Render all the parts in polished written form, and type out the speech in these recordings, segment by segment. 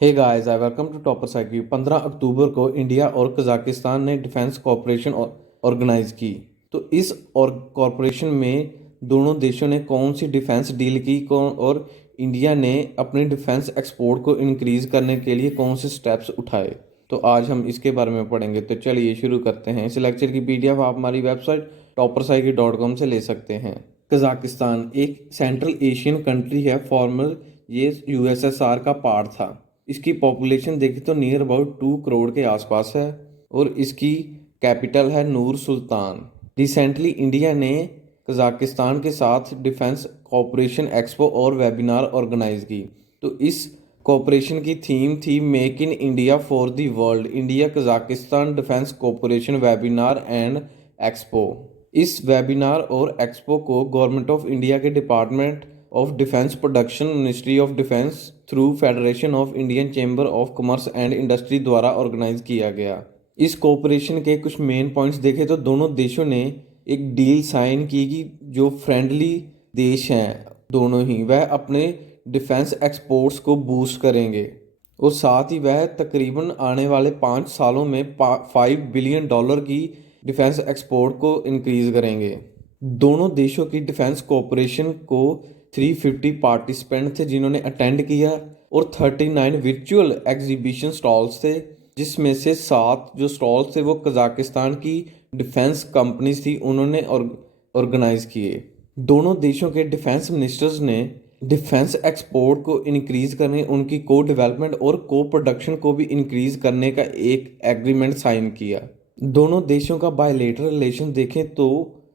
Hey guys, I welcome to Topper Cycle. 15 अक्टूबर को India और कजाकिस्तान ने डिफेंस कॉरपोरेशन ऑर्गेनाइज की। तो इस और कॉरपोरेशन में दोनों देशों ने कौन सी डिफेंस डील की, कौन और इंडिया ने अपने डिफेंस एक्सपोर्ट को इंक्रीज करने के लिए कौन से स्टेप्स उठाए, तो आज हम इसके बारे में पढ़ेंगे। तो चलिए शुरू करते हैं। इस लेक्चर की पीडीएफ आप हमारी वेबसाइट toppercycle.com से ले सकते हैं। कजाकिस्तान एक सेंट्रल एशियन कंट्री है। फॉर्मर ये यूएसएसआर का पार्ट था। इसकी पॉपुलेशन देखें तो नियर अबाउट 2 करोड़ के आसपास है और इसकी कैपिटल है नूर सुल्तान। रिसेंटली इंडिया ने कजाकिस्तान के साथ डिफेंस कॉपरेशन एक्सपो और वेबिनार ऑर्गेनाइज की। तो इस कॉपरेशन की थीम थी make in India for the world, India Kazakhstan defence cooperation webinar and expo. इस वेबिनार और एक्सपो को गवर्नमेंट ऑफ इंडिया के department of defence production, ministry of defence through federation of Indian chamber of commerce and industry द्वारा organise किया गया। इस cooperation के कुछ मेन पॉइंट्स देखें तो दोनों देशों ने एक डील साइन की कि जो फ्रेंडली देश हैं दोनों ही, वह अपने डिफेंस एक्सपोर्ट्स को बूस्ट करेंगे और साथ ही वह तकरीबन आने वाले 5 सालों में $5 बिलियन की डिफेंस एक्सपोर्ट को इंक्रीज करेंगे। दोनों देशों की डिफेंस कोऑपरेशन को 350 पार्टिसिपेंट थे जिन्होंने अटेंड किया और 39 वर्चुअल एग्जीबिशन स्टॉल्स थे, जिसमें से 7 जो स्टॉल्स थे वो कजाकिस्तान की डिफेंस कंपनीज थी, उन्होंने ऑर्गेनाइज किए। दोनों देशों के डिफेंस मिनिस्टर्स ने डिफेंस एक्सपोर्ट को इंक्रीज करने, उनकी को डेवलपमेंट और को प्रोडक्शन को भी इंक्रीज करने का एक एग्रीमेंट साइन किया। दोनों देशों का बायलेटरल रिलेशन देखें तो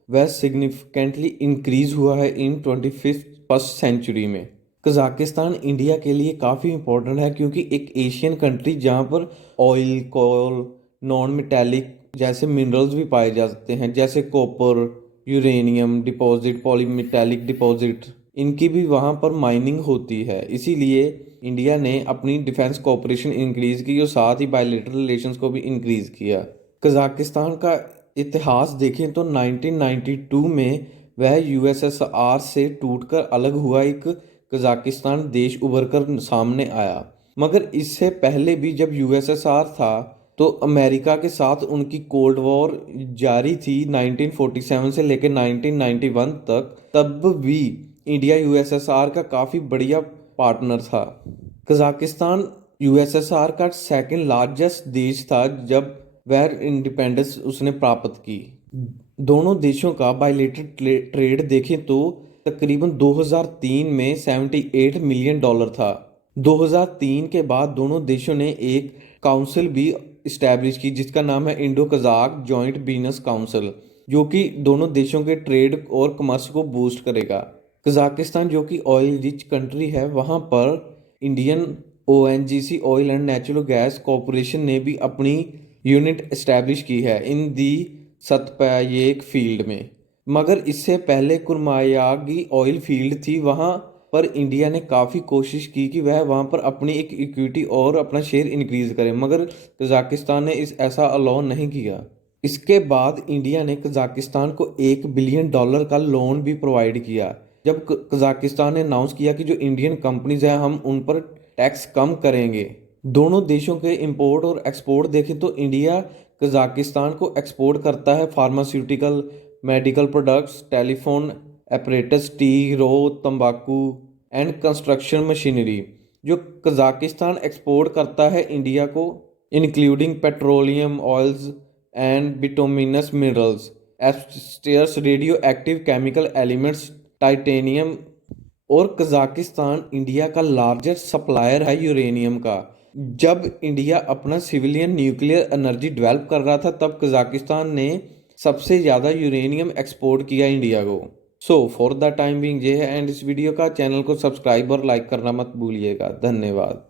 वह सिग्निफिकेंटली इंक्रीज हुआ है इन 21st सेंचुरी में। कजाकिस्तान इंडिया के लिए काफ़ी इंपॉर्टेंट है क्योंकि एक एशियन कंट्री जहाँ पर ऑयल, कोल, नॉन मेटेलिक जैसे मिनरल्स भी पाए जाते हैं, जैसे copper, uranium deposit, polymetallic deposit, इनकी भी वहाँ पर माइनिंग होती है। इसीलिए इंडिया ने अपनी डिफेंस कोऑपरेशन इंक्रीज की और साथ ही बायलेटरल रिलेशंस को भी इंक्रीज किया। कजाकिस्तान का इतिहास देखें तो 1992 में वह यूएसएसआर से टूटकर अलग हुआ एक कजाकिस्तान देश उभर कर सामने आया। मगर इससे पहले भी जब यूएसएसआर था तो अमेरिका के साथ उनकी कोल्ड वॉर जारी थी 1947 से लेकर 1991 तक। तब भी इंडिया यूएसएसआर का काफ़ी बढ़िया पार्टनर था। कजाकिस्तान यूएसएसआर का सेकंड लार्जेस्ट देश था जब वह इंडिपेंडेंस उसने प्राप्त की। दोनों देशों का बायलेटरल ट्रेड देखें तो तकरीबन 2003 में $78 मिलियन था। 2003 के बाद दोनों देशों ने एक काउंसिल भी इस्टेब्लिश की जिसका नाम है Indo Kazakh joint business council, जो कि दोनों देशों के ट्रेड और कमर्स को बूस्ट करेगा। कजाकिस्तान जो कि ऑयल रिच कंट्री है, वहाँ पर Indian ONGC oil and natural gas corporation ने भी अपनी यूनिट इस्टेब्लिश की है इन दी सतपायेक फील्ड में। मगर इससे पहले कुरमायागी ऑयल फील्ड थी, वहाँ पर इंडिया ने काफ़ी कोशिश की कि वह वहाँ पर अपनी एक इक्विटी और अपना शेयर इंक्रीज करे, मगर कजाकिस्तान ने ऐसा अलाउ नहीं किया। इसके बाद इंडिया ने कजाकिस्तान को $1 बिलियन का लोन भी प्रोवाइड किया। जब कजाकिस्तान ने अनाउंस किया कि जो इंडियन कंपनीज हैं हम उन पर टैक्स कम करेंगे। दोनों देशों के इंपोर्ट और एक्सपोर्ट देखें तो इंडिया कजाकिस्तान को एक्सपोर्ट करता है pharmaceutical, medical products, telephone apparatus, tea, रो, तंबाकू एंड कंस्ट्रक्शन मशीनरी। जो कजाकिस्तान एक्सपोर्ट करता है इंडिया को including petroleum, oils and bituminous minerals, एस्टेयर्स, radio active chemical elements, titanium. और कजाकिस्तान इंडिया का लार्जेस्ट सप्लायर है यूरेनियम का। जब इंडिया अपना सिविलियन न्यूक्लियर एनर्जी डेवलप कर रहा था तब कजाकिस्तान ने सबसे ज़्यादा यूरेनियम एक्सपोर्ट किया इंडिया को। So for the time being ये है एंड इस वीडियो का चैनल को सब्सक्राइब और लाइक करना मत भूलिएगा। धन्यवाद।